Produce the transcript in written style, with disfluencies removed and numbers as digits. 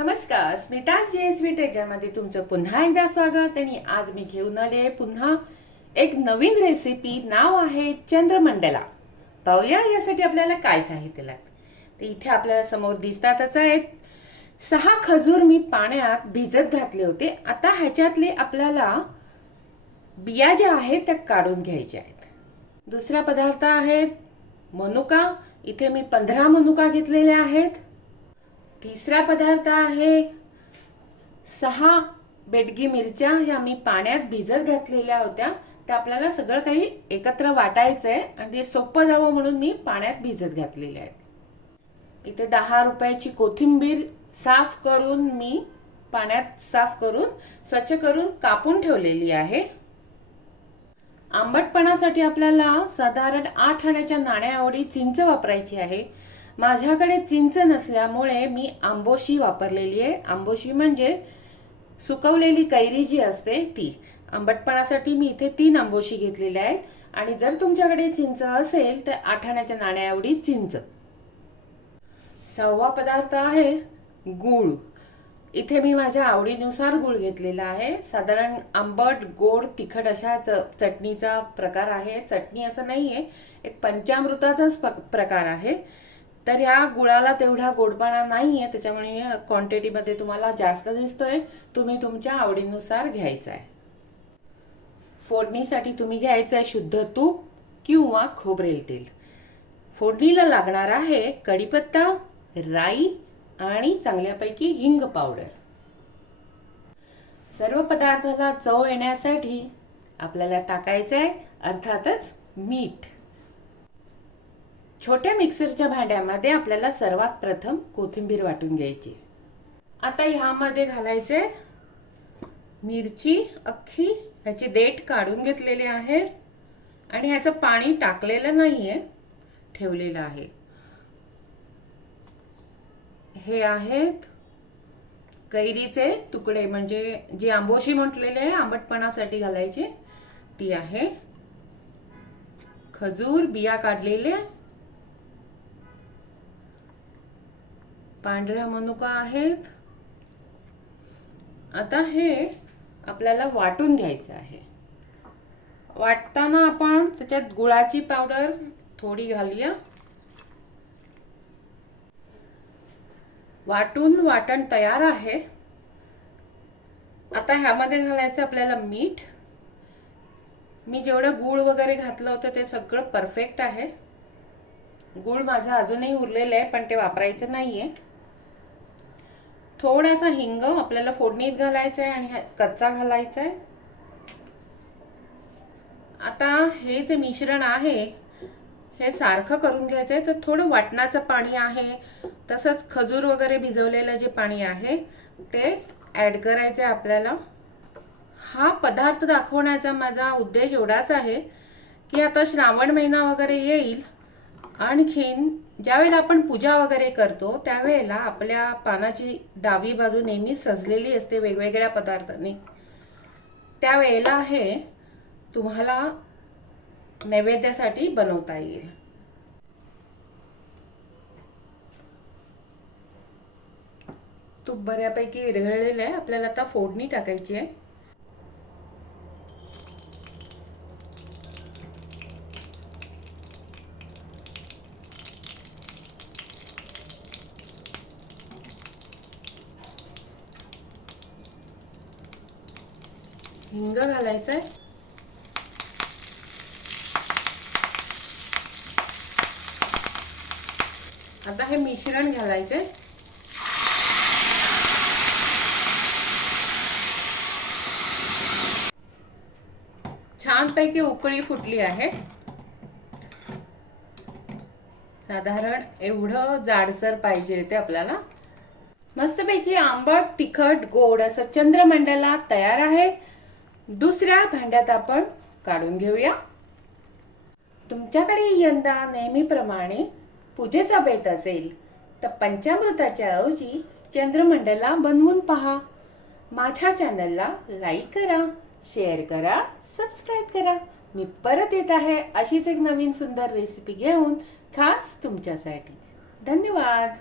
नमस्कार, स्मिताज जेएसवी टेजामध्ये तुमचं पुन्हा एकदा स्वागत. आणि आज मी घेऊन आले पुन्हा एक नवीन रेसिपी. नाव आहे चंद्रमंडला. पाहूया यासाठी आपल्याला काय साहित्य लागतं. ते इथे आपल्याला समोर दिसतातच आहेत. 6 खजूर मी पाण्यात भिजत घातले होते. आता ह्याच्यातले आपल्याला बिया ज्या आहेत त्या काढून घ्यायच्या आहेत. दुसरा पदार्थ आहेत मनुका. इथे मी 15 मनुका घेतलेले आहेत. तिसरा पदार्थ आहे 6 बेडगी मिरच्या. ह्या मी पाण्यात भिजत घातलेल्या होत्या. त्या आपल्याला सगळं काही एकत्र वाटायचंय आणि ते सोपं जावं म्हणून मी पाण्यात भिजत घातलेल्या आहेत. इथे 10 रुपयाची कोथिंबीर साफ करून मी पाण्यात साफ करून स्वच्छ करून कापून ठेवलेली आहे. आंबटपणासाठी आपल्याला साधारण 8 आण्याच्या नाण्या एवढी चिंच वापरायची आहे. माझ्याकडे चिंच नसल्यामुळे मी आंबोशी वापरलेली आहे. आंबोशी म्हणजे सुकवलेली कैरी जी असते ती. आंबटपणासाठी मी इथे 3 आंबोशी घेतलेल्या आहेत. आणि जर तुमच्याकडे चिंच असेल तर 8 आण्याच्या नाण्या एवढी चिंच. 6वा पदार्थ आहे गूळ. इथे मी माझ्या आवडीनुसार गूळ घेतलेला आहे. साधारण आंबट गोड तिखट अशा चटणीचा प्रकार आहे. चटणी असं नाहीये, एक पंचामृताचाच प्रकार आहे. तर ह्या गुळाला तेवढा गोडपणा नाहीये, त्याच्यामुळे क्वांटिटीमध्ये तुम्हाला जास्त दिसतोय. तुम्ही तुमच्या आवडीनुसार घ्यायचा आहे. फोडणीसाठी तुम्ही घ्यायचं आहे शुद्ध तूप किंवा खोबरेल तेल. फोडणीला लागणार आहे कढीपत्ता, राई आणि चांगल्यापैकी हिंग पावडर. सर्व पदार्थाला चव येण्यासाठी आपल्याला टाकायचं आहे अर्थातच मीठ. छोट्या मिक्सरच्या भांड्यामध्ये आपल्याला सर्वात प्रथम कोथिंबीर वाटून घ्यायची. आता ह्यामध्ये घालायचे मिरची अख्खी. ह्याची देठ काढून घेतलेली आहे आणि ह्याचं पाणी टाकलेलं नाहीये, ठेवलेलं आहे. हे आहेत कैरीचे तुकडे, म्हणजे जी आंबोशी म्हटलेले आहे आंबटपणासाठी घालायची ती आहे. खजूर बिया काढलेले, पांढऱ्या मनुका आहेत. आता हे आपल्याला वाटून घ्यायचं आहे. वाटताना आपण त्याच्यात गुळाची पावडर थोडी घालूया. वाटण तयार आहे. आता ह्यामध्ये घालायचं आपल्याला मीठ. मी जेवढं गूळ वगैरे घातलं होतं ते सगळं परफेक्ट आहे. गूळ माझा अजूनही उरलेलं आहे पण ते वापरायचं नाहीये. थोडासा हिंग आपल्याला फोडणीत घालायचा आहे आणि कच्चा घालायचा आहे. आता हे जे मिश्रण आहे हे सारखं करून घ्यायचं आहे. तर थोडं वाटणाचं पाणी आहे, तसंच खजूर वगैरे भिजवलेलं जे पाणी आहे ते ॲड करायचं आहे आपल्याला. हा पदार्थ दाखवण्याचा माझा उद्देश एवढाच आहे की आता श्रावण महिना वगैरे येईल. आणखीन ज्यावेळेला आपण पूजा वगैरे करतो त्यावेळेला आपल्या पानाची डावी बाजू नेहमी सजलेली असते वेगवेगळ्या पदार्थांनी. त्यावेळेला हे तुम्हाला नैवेद्यासाठी बनवता येईल. तूप बऱ्यापैकी विरघळलेलं आहे. आपल्याला आता फोडणी टाकायची आहे. हिंग घालायचं आहे. आता हे मिश्रण घालायचंय. छानपैकी उकळी फुटली आहे. साधारण एवढं जाडसर पाहिजे ते आपल्याला. मस्तपैकी आंबट तिखट गोड असं चंद्रमंडला तयार आहे. दुसऱ्या भांड्यात आपण काढून घेऊया. तुमच्याकडे यंदा नेहमीप्रमाणे पूजेचा बेत असेल तर पंचामृताच्या ऐवजी चंद्रमंडला बनवून पहा. माझ्या चॅनलला लाईक करा, शेअर करा, सबस्क्राईब करा. मी परत येत आहे अशीच एक नवीन सुंदर रेसिपी घेऊन खास तुमच्यासाठी. धन्यवाद.